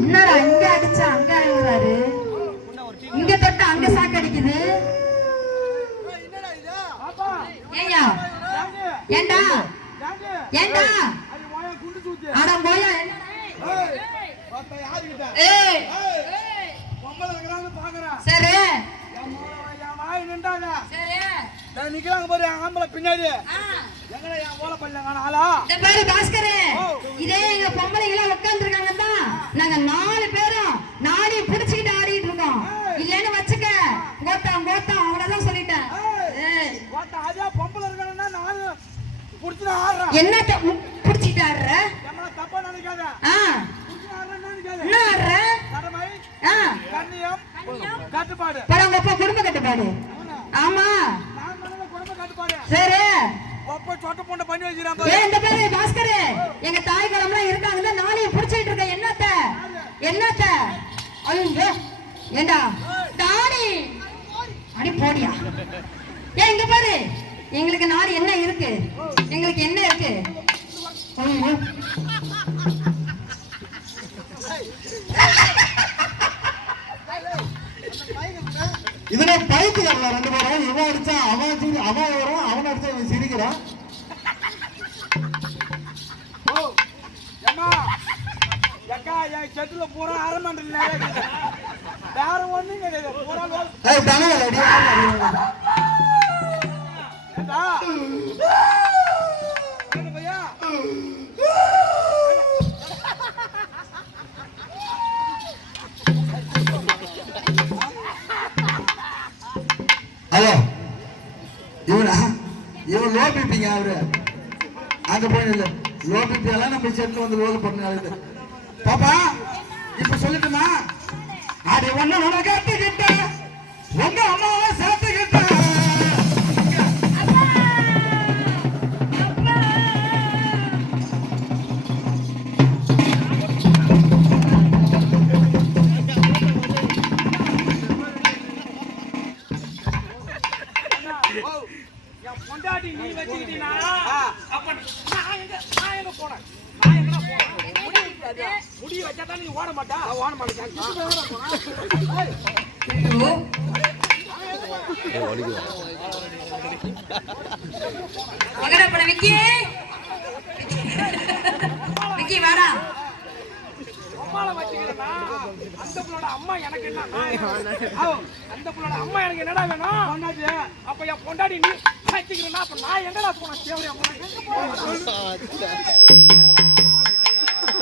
என்னடா இங்க அடிச்சா அங்க அழுகுறாரு இங்க தொட்டு அங்க சாக்கு அடிக்குது. ஏய்யா ஏண்டா? ஏண்டா? அட போயா ஏய். சரி. சரி. நிக்கிறாங்க பாரு ஆம்பளை பின்னாடி பேரு பாஸ்கரு இதே எங்க பொம்பளைங்களா உட்கார்ந்துருக்காங்க தான் நாங்க நாலு பேரும் நாடி புடிச்சுக்கிட்டு ஆடிட்டு இருக்கோம். இல்லன்னு வச்சுக்க கோத்தம் கோத்தம் அவ்வளவுதான் சொல்லிட்டேன். என்னத்த புடிச்சிட்டு ஆடுற? தப்பா நினைக்காத. என்ன ஆடுற? கட்டுப்பாடு. குடும்ப கட்டுப்பாடு. ஆமா. சரி ஒப்ப சொட்ட பொண்ணை பண்ணி வச்சிருக்கான் ஏ பாரு இந்த பேரு பாஸ்கரு. எங்க தாய் கிழமெல்லாம் இருக்காங்க நாளையும் புடிச்சிட்டு இருக்க என்னத்த? என்னத்த? ஐயோ ஏண்டா? தாடி அடி போடியா? ஏ இங்க பாரு. எங்களுக்கு நாடு என்ன இருக்கு. எங்களுக்கு என்ன இருக்கு. இதுல பைத்தியம் ரெண்டு பேரும். இவன் அடிச்சா அவன் அவன் வரும் அவன் அடிச்சா இவன் சிரிக்கிறான். என் செட்டுல பூரா அரை மண்டல நேரம் இருக்குது. வேற ஒண்ணும் கிடையாது பூரா லோல் ஹலோ இவனா இவன் லோ பிபிங்க அவரு. அங்க போய் இல்ல லோ பிபி எல்லாம் நம்ம செட்ல வந்து ரோல் பண்ணாரு பாப்பா இப்ப சொல்லட்டுமா? அது ஒண்ணு உனக்கு உங்க அம்மாவை முடி வச்சா தான் நீ ஓட மாட்டா? ஓட மாட்டேன். விக்கி. விக்கி வாடா. அம்மாவை வச்சுக்கிறேன்னா அந்த புள்ளோட அம்மா எனக்கு என்ன? அந்த புள்ளோட அம்மா எனக்கு என்னடா வேணும்? பொண்டாட்டி அப்ப என் பொண்டாட்டி நீ வச்சுக்கிறேன்னா அப்ப நான் எங்கடா போனேன்? தேவையா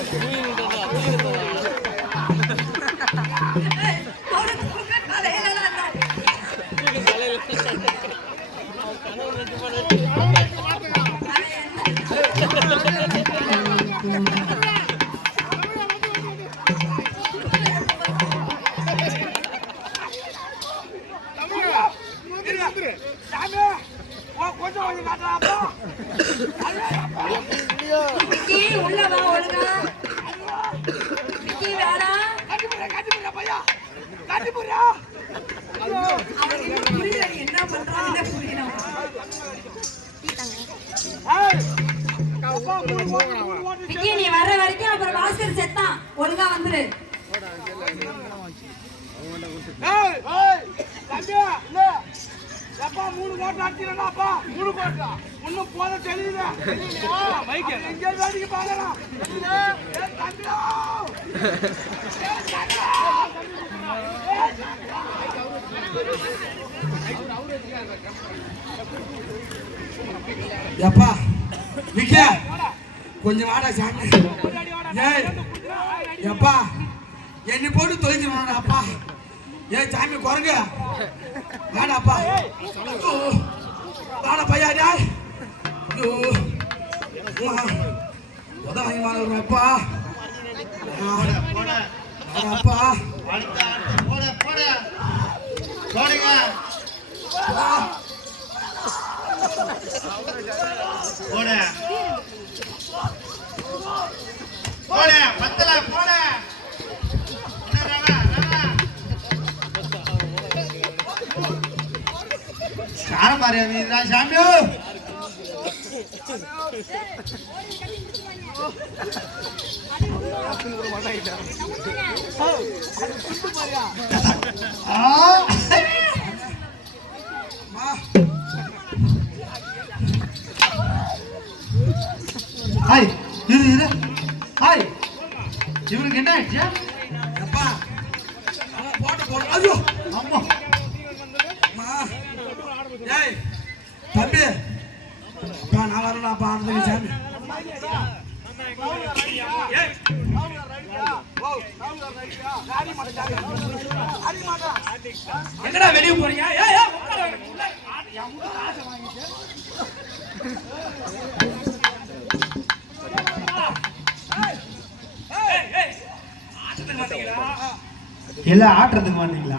ஐயோ விக்கி நீ வர்ற வரைக்கும் அப்புறம் பாஸ்கர் செத்தான் ஒழுங்கா வந்துரு. ஏய் ஏய் தம்பி இல்ல எப்பா மூணு அடிக்கிறேன்னா அப்பா. மூணு ஓட்டா இன்னும் போத இங்க வேடிக்கை பார்க்கலாம். எப்பா விக்கே கொஞ்சம் வாடா சாமி. ஏய் எப்பா என்னை போட்டு தொலைஞ்சிருவாடா அப்பா. ஏ சாமி குரங்கு. வாடா அப்பா. ஐயோ, வாடா பையா டேய். உதவி வாங்கி அப்பா. அப்பா. சாரம் பாரு மீதுடா சாமியோ ஆ ஹாய் இரு இரு ஹாய் இவருக்கு என்ன ஆயிடுச்சு எப்பா அவன் போட்ட போட ஐயோ அம்மா அம்மா ஏய் தம்பி அப்பா நான் வரலாம்ப்பா அந்த சாமி எங்கடா வெளிய போறீங்க? இல்ல ஆட்டுறதுக்கு வந்தீங்களா?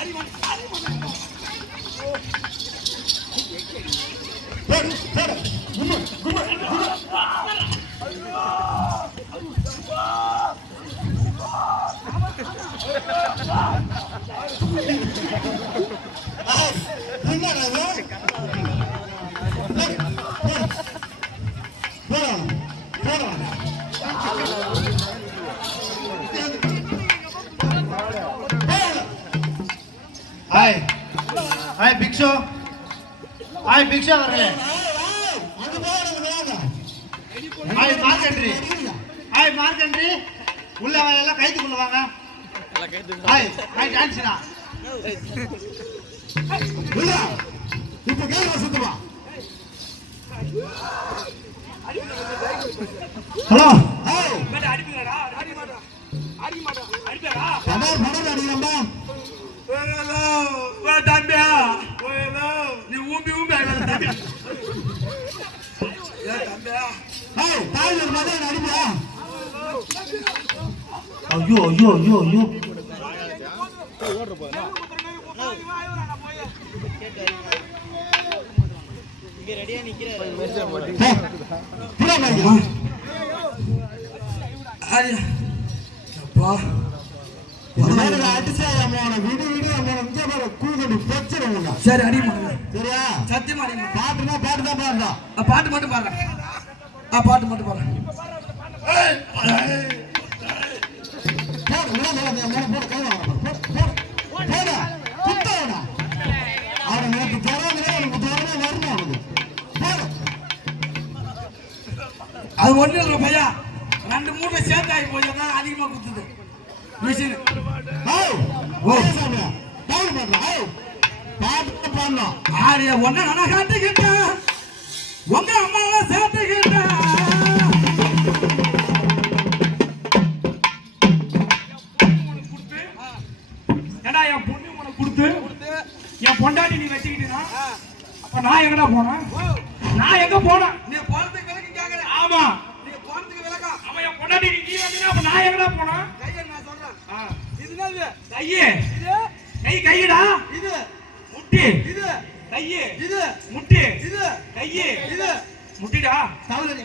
அடிப்பியா போடு hi hi big show hi big show அவர்களே. ஹாய் மார்க்கெட்ரி ஹாய் மார்க்கெட்ரி உள்ள வாங்க எல்லாம் கைத்துக்குள்ள வாங்க. ஹாய் ஹாய் டான்ஸ்னா இல்ல, இப்ப கேள்வி ஹலோ? அடிக்க. அடிக்க? படம் படம் அடிக்கிறோம்பா தம்பியா நீ ஊம்பி ஊம்பி தம்பி ஐயோ ஐயோ ஐயோ ஐயோ அப்பா. சரி அடி சரியா? சத்தியமா அடி பாட்டுனா பாட்டு தான் பாடுறா. பாட்டு மட்டும் பாடுறேன் ஆ பாட்டு மட்டும் பாடுறேன் போடு, விட, விட, விட, விட, போடு, கையில வர பாரு. போடு, போடு, போடு, குத்தாதடா. அவனுக்கு நேத்து ஜுரம் இல்லை, அவனுக்கு ஜுரமே வரணும் அவனுக்கு. போடு. அது ஒண்ணு இல்லை பையா ரெண்டு மூட்டை சேர்த்து ஆகி போய் அதிகமா குத்துது. மிஷின். ஆரிய ஒன்ன நான் காட்டுக்கிட்டேன் உங்க அம்மாவை சேர்த்துக்கிட்டேன் ஏண்டா என் பொண்ணு உனக்கு கொடுத்து என் பொண்டாட்டி நீ வச்சுக்கிட்டீங்கன்னா அப்ப நான் எங்கடா போனேன் நான் எங்க போனேன் நீ போறதுக்கு விலக்கு கேக்குற ஆமா. நீ போறதுக்கு விலக்கா அவன் என் பொண்டாட்டி நீ அப்ப நான் எங்கடா போனேன் கையை நான் சொல்றேன் ஆ. இது? கை கையடா. இது? முட்டி. இது? கையே. இது? முட்டி. இது? கையே. இது? முட்டிடா. தவளடி